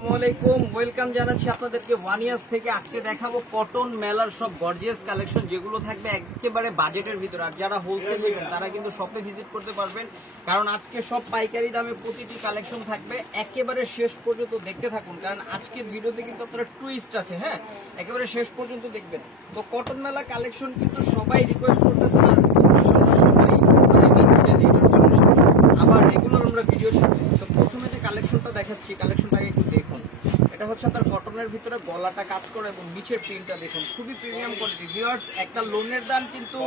আসসালামাইকুম, ওয়েলকাম জানাচ্ছি আপনাদেরকে ওয়ানিয়াস থেকে। আজকে দেখাবো কটন মেলার সব গর্জিয়াস কালেকশন, যেগুলো থাকবে একেবারে বাজেটের ভিতরে। আর যারা হোলসেল নেবেন তারা কিন্তু শপে ভিজিট করতে পারবেন, কারণ আজকে সব পাইকারি দামে প্রতিটি কালেকশন থাকবে। একেবারে শেষ পর্যন্ত দেখতে থাকুন, কারণ আজকের ভিডিওতে কিন্তু আপনারা টুইস্ট আছে। হ্যাঁ, একেবারে শেষ পর্যন্ত দেখবেন। তো কটন মেলা কালেকশন কিন্তু সবাই রিকোয়েস্ট করতেছেন, আর সবাই নিচ্ছেন। এটার জন্য আবার রেগুলার আমরা ভিডিও ছাড়তেছি। তো প্রথমে যে কালেকশনটা দেখাচ্ছি, কালেকশনটাকে একটু দেখুন। এটা হচ্ছে আপনার কটনের ভিতরে গলাটা কাজ করে এবং নিচের প্রিন্টটা দেখুন, খুবই প্রিমিয়াম কোয়ালিটি। ভিউয়ার্স, একটা লোনের দাম কিন্তু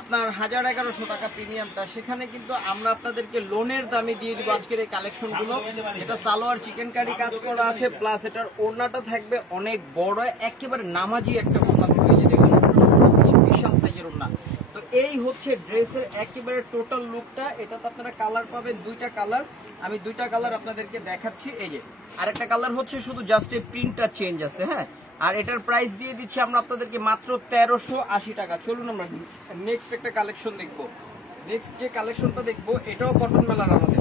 আপনার 1100 টাকা প্রিমিয়ামটা, সেখানে কিন্তু আমরা আপনাদেরকে লোনের দামে দিয়ে দিব আজকের এই কালেকশনগুলো। এটা সালোয়ার চিকেন কারি কাজ করা আছে, প্লাস এটার ওড়নাটা থাকবে অনেক বড়, একেবারে নামাজি একটা ওড়না থাকবে। এই যে দেখুন, বিশাল সাইজের ওড়না। তো এই হচ্ছে ড্রেসের একেবারে টোটাল লুকটা। এটাতে আপনারা কালার পাবেন, দুইটা কালার। আমি দুইটা কালার আপনাদেরকে দেখাচ্ছি। এই যে আরেকটা কালার হচ্ছে শুধু জাস্ট এই প্রিন্টটা চেঞ্জ আছে। হ্যাঁ, আর এটার প্রাইস দিয়ে দিচ্ছি আমরা আপনাদেরকে মাত্র 1380 টাকা। চলুন আমরা নেক্সট একটা কালেকশন দেখবো। নেক্সট যে কালেকশনটা দেখবো, এটাও কটন মেলার আমাদের।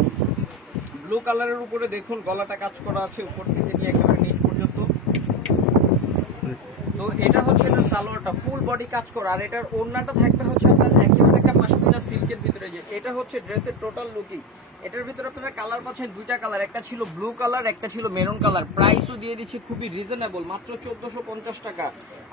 ব্লু কালারের উপরে দেখুন গলাটা কাজ করা আছে, উপর থেকে নিয়ে একেবারে নিচ পর্যন্ত। তো এটা হচ্ছে এটা সালোয়ারটা ফুল বডি কাজ করা, আর এটার ওড়নাটা থাকবে হচ্ছে আপনার একেবারে একটা পাশমিনা সিল্কের ভিতরে। যে এটা হচ্ছে ড্রেসের টোটাল লুকিং। এটার ভিতরে আপনারা কালার পাচ্ছেন দুইটা কালার, একটা ছিল ব্লু কালার, একটা ছিল মেরুন কালার। প্রাইসও দিয়ে দিচ্ছি খুবই রিজনেবল, মাত্র 1450 টাকা।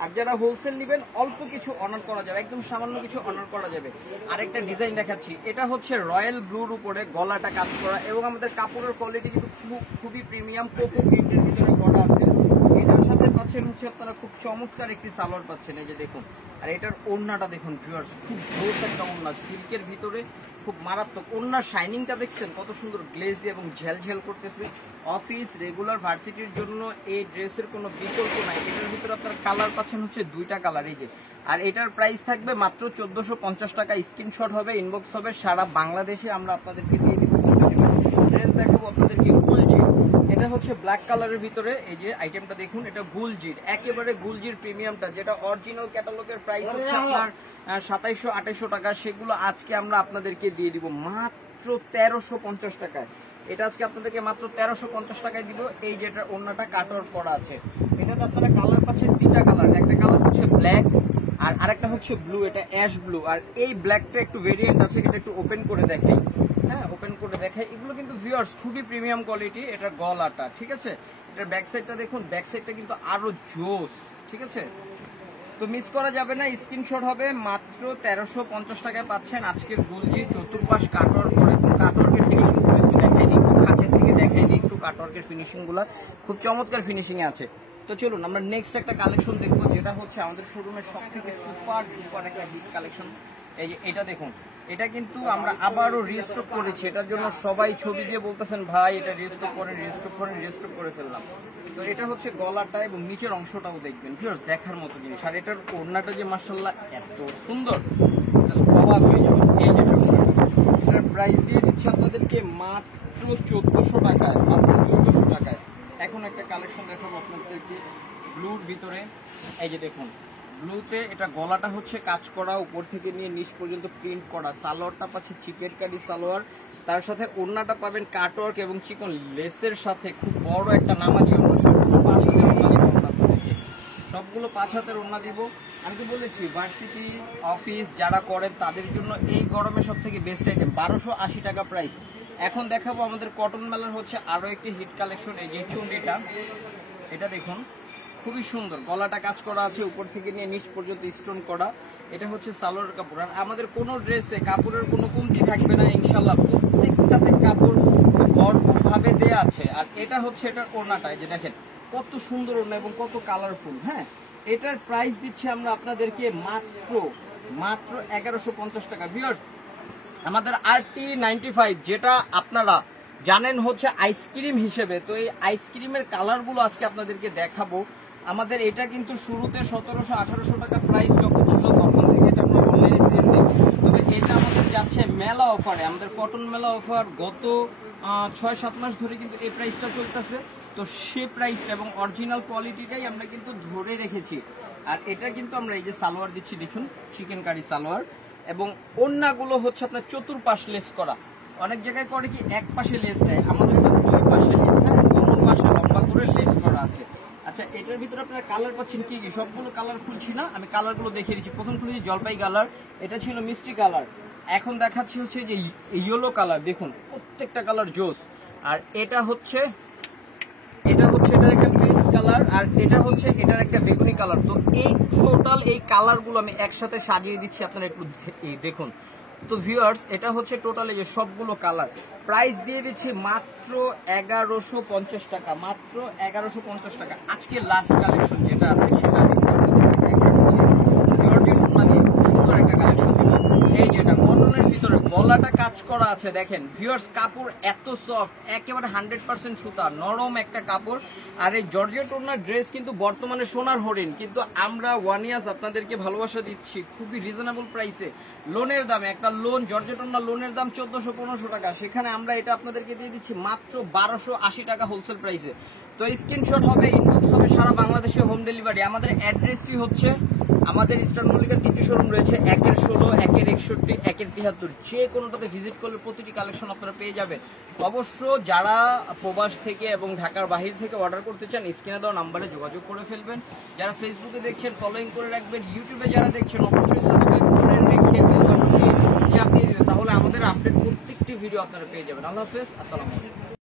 আর যারা হোলসেল নেবেন অল্প কিছু অনার করা যাবে, একদম সামান্য কিছু অনার করা যাবে। আরেকটা ডিজাইন দেখাচ্ছি, এটা হচ্ছে রয়্যাল ব্লুর উপরে গলাটা কাজ করা, এবং আমাদের কাপড়ের কোয়ালিটি কিন্তু খুবই প্রিমিয়াম, কোকো প্রিন্টের ভিতরে করা আছে। এটার সাথে পাচ্ছেন হচ্ছে আপনারা খুব চমৎকার একটি সালোয়ার পাচ্ছেন, এই যে দেখুন। আর এটার ওড়নাটা দেখুন ভিউয়ার্স, খুব জোস একটা ওড়না, সিল্কের ভিতরে খুব মারাত্মক। ওড়নার শাইনিংটা দেখছেন কত সুন্দর, গ্লেজি এবং ঝেলঝেল করতেছে। অফিস রেগুলার ভার্সিটির জন্য এই ড্রেসের কোনো বিকল্প নাই। এটার ভিতরে আপনার কালার পাচ্ছেন হচ্ছে দুইটা কালার, এই যে। আর এটার প্রাইস থাকবে মাত্র 1450 টাকা। স্ক্রিনশট হবে, ইনবক্স হবে, সারা বাংলাদেশে আমরা আপনাদেরকে দিয়ে দিব। ড্রেস দেখাবো আপনাদেরকে গুলজির। এটা হচ্ছে ব্ল্যাক কালারের ভিতরে, এই যে আইটেমটা দেখুন, এটা গুলজির, একেবারে গুলজির প্রিমিয়ামটা, যেটা অরিজিনাল ক্যাটালগের প্রাইস হচ্ছে আপনার 2700-2800 টাকা। সেগুলো আজকে আমরা আপনাদেরকে দিয়ে দিব মাত্র 1350 টাকায়। এটা আজকে আপনাদেরকে মাত্র 1350 টাকায় দিব। এই যেটা ওড়নাটা কাটওয়ার্ক করা আছে, এটাতে আপনারা কালার পাচ্ছেন তিনটা কালার। একটা কালার হচ্ছে ব্ল্যাক, আর আরেকটা হচ্ছে ব্লু, এটা অ্যাশ ব্লু। আর এই ব্ল্যাকটা একটু ভেরিয়েন্ট আছে, এটা একটু ওপেন করে দেখাই। হ্যাঁ, ওপেন করে দেখাই। এগুলো কিন্তু ভিউয়ার্স খুবই প্রিমিয়াম কোয়ালিটি। এটার গলাটা ঠিক আছে, এটার ব্যাক সাইডটা দেখুন, ব্যাক সাইডটা কিন্তু আরো জোস, ঠিক আছে। তো মিস করা যাবে না, স্ক্রিনশট হবে। মাত্র 1350 টাকায় পাচ্ছেন আজকের গুলজি, চতুর্পাশ কাটওয়ার্ক করে। কাটওয়ার্কের ফিনিশিং গুলো একটু দেখাই দিই, একটু কাছের থেকে দেখাই দিই একটু। কাটওয়ার্কের ফিনিশিং গুলো খুব চমৎকার ফিনিশিং এ আছে। তো চলুন আমরা নেক্সট একটা কালেকশন দেখবো, যেটা হচ্ছে আমাদের শোরুমের সব থেকে সুপার ডুপার একটা হিট কালেকশন। এই যে এটা দেখুন, এটা কিন্তু আমরা আবারও রিস্টক করেছি। এটার জন্য সবাই ছবি দিয়ে বলতেছেন ভাই এটা রিস্টক করেন, রিস্টক করেন, রিস্টক করে ফেললাম। তো এটা হচ্ছে গলাটা এবং নিচের অংশটাও দেখবেন ভিউয়ার্স, দেখার মতো জিনিস। আর এটার ওড়নাটা যে মাশাআল্লাহ এত সুন্দর, জাস্ট অবাক হয়ে যাবেন। এই যেটা এটার প্রাইস দিয়ে দিচ্ছি আপনাদেরকে মাত্র 1400 টাকায়, মাত্র 1400 টাকায়। এখন একটা কালেকশন দেখাবো আপনাদেরকে ব্লুর ভিতরে। এই যে দেখুন, ব্লুতে এটা গলাটা হচ্ছে কাজ করা, উপর থেকে নিয়ে নিচ পর্যন্ত প্রিন্ট করা। সালোয়ারটা পাচ্ছে চিকেন কারি সালোয়ার, তার সাথে ওড়নাটা পাবেন কাটওয়ার্ক এবং চিকন লেসের সাথে। খুব বড় একটা নামাজি ওড়না, সবগুলো 5 হাতের ওড়না দিব আপনাদেরকে, সবগুলো 5 হাতের ওড়না দিব। আমি তো বলেছি ভার্সিটি অফিস যারা করেন তাদের জন্য এই গরমে সব থেকে বেস্ট আইটেম। 1280 টাকা প্রাইস। এখন দেখাবো আমাদের কটন মেলার হচ্ছে আরো একটি হিট কালেকশন, এই যে চুন্ডিটা। এটা দেখুন খুবই সুন্দর, গলাটা কাজ করা আছে, উপর থেকে নিয়ে নিচ পর্যন্ত স্টোন করা। এটা হচ্ছে সালোয়ার কাপড়। আর আমাদের কোনো ড্রেসে কাপড়ের কোনো কমতি থাকবে না ইনশাল্লাহ, প্রত্যেকটাতে কাপড় ভরপুর ভাবে দেয়া আছে। আর এটা হচ্ছে এটার ওড়নাটা, যে দেখেন কত সুন্দর ওড়না এবং কত কালারফুল। হ্যাঁ, এটার প্রাইস দিচ্ছি আমরা আপনাদেরকে মাত্র 1150 টাকা। ভিউয়ার্স, আমাদের RT95 যেটা আপনারা জানেন হচ্ছে আইসক্রিম হিসেবে, তো এই আইসক্রিমের কালারগুলো আজকে আপনাদেরকে দেখাবো। আমাদের এটা কিন্তু শুরুতে 1700-1800 টাকা প্রাইস যখন ছিল, তখন থেকে এটা আমরা অনলাইনে সেল দিই। তবে এটা আমাদের যাচ্ছে মেলা অফারে, আমাদের কটন মেলা অফার। গত 6-7 মাস ধরে কিন্তু এই প্রাইসটা চলতেছে। তো সে প্রাইসটা এবং অরিজিনাল কোয়ালিটিটাই আমরা কিন্তু ধরে রেখেছি। আর এটা কিন্তু আমরা এই যে সালোয়ার দিচ্ছি দেখুন, চিকেন কারি সালোয়ার, এবং ওড়নাগুলো হচ্ছে আপনার চতুর্পাশ লেস করা। অনেক জায়গায় করে কি এক পাশে লেস দেয়, আমাদের এটা দুই পাশে লেস, হ্যাঁ, দুই পাশে লম্বা করে লেস এটার ভিতরে আপনারা কালার পাচ্ছেন কি কি, সবগুলো কালার খুলছি না, আমি কালারগুলো দেখিয়ে দিচ্ছি। প্রথম খুলেছি জলপাই কালার, এটা ছিল মিষ্টি কালার। এখন দেখাচ্ছি হচ্ছে যে ইয়েলো কালার, দেখুন প্রত্যেকটা কালার জোস। আর এটা হচ্ছে এটার একটা পেস্ট কালার, আর এটা হচ্ছে এটার একটা বেগুনি কালার। তো এই টোটাল এই কালারগুলো আমি একসাথে সাজিয়ে দিচ্ছি, আপনারা একটু দেখুন। তো ভিউয়ার্স, এটা হচ্ছে টোটাল এই যে সবগুলো কালার। প্রাইস দিয়ে দিচ্ছি মাত্র 1150 টাকা, মাত্র 1150 টাকা। আজকে লাস্ট কালেকশন যেটা আছে সেটা আমি সুন্দর একটা কালেকশন দিব। এই যেটা কটনের ভিতরে গলাটা কাজ করা আছে, দেখেন ভিউয়ার্স, কাপড় এত সফট, একেবারে 100% সুতা, নরম একটা কাপড়। আর এই জর্জেট ওড়নার ড্রেস কিন্তু বর্তমানে সোনার হরিণ, কিন্তু আমরা 1 ইয়ার্স আপনাদেরকে ভালোবাসা দিচ্ছি খুবই রিজনেবল প্রাইসে। লোনের দামে একটা লোন, জর্জেট ওড়না লোনের দাম 1400-1500 টাকা, সেখানে আমরা এটা আপনাদেরকে দিয়ে দিচ্ছি মাত্র 1280 টাকা হোলসেল প্রাইসে। তো স্ক্রিনশট হবে, ইনবক্স হবে, সারা বাংলাদেশে হোম ডেলিভারি। আমাদের অ্যাড্রেসটি হচ্ছে, আমাদের ইস্টার্ন মল্লিকার 3টি শোরুম রয়েছে, 1-এর 16, 1-এর 61, 1-এর 73। যে কোনোটাতে ভিজিট করলে প্রতিটি কালেকশন আপনারা পেয়ে যাবেন। অবশ্য যারা প্রবাস থেকে এবং ঢাকার বাহির থেকে অর্ডার করতে চান, স্ক্রিনে দেওয়া নাম্বারে যোগাযোগ করে ফেলবেন। যারা ফেসবুকে দেখছেন ফলোইং করে রাখবেন, ইউটিউবে যারা দেখছেন অবশ্যই সাবস্ক্রাইব করে রেখে চাপ দিয়ে দেবেন, তাহলে আমাদের আপডেট প্রত্যেকটি ভিডিও আপনারা পেয়ে যাবেন। আল্লাহ হাফেজ, আসসালামু আলাইকুম।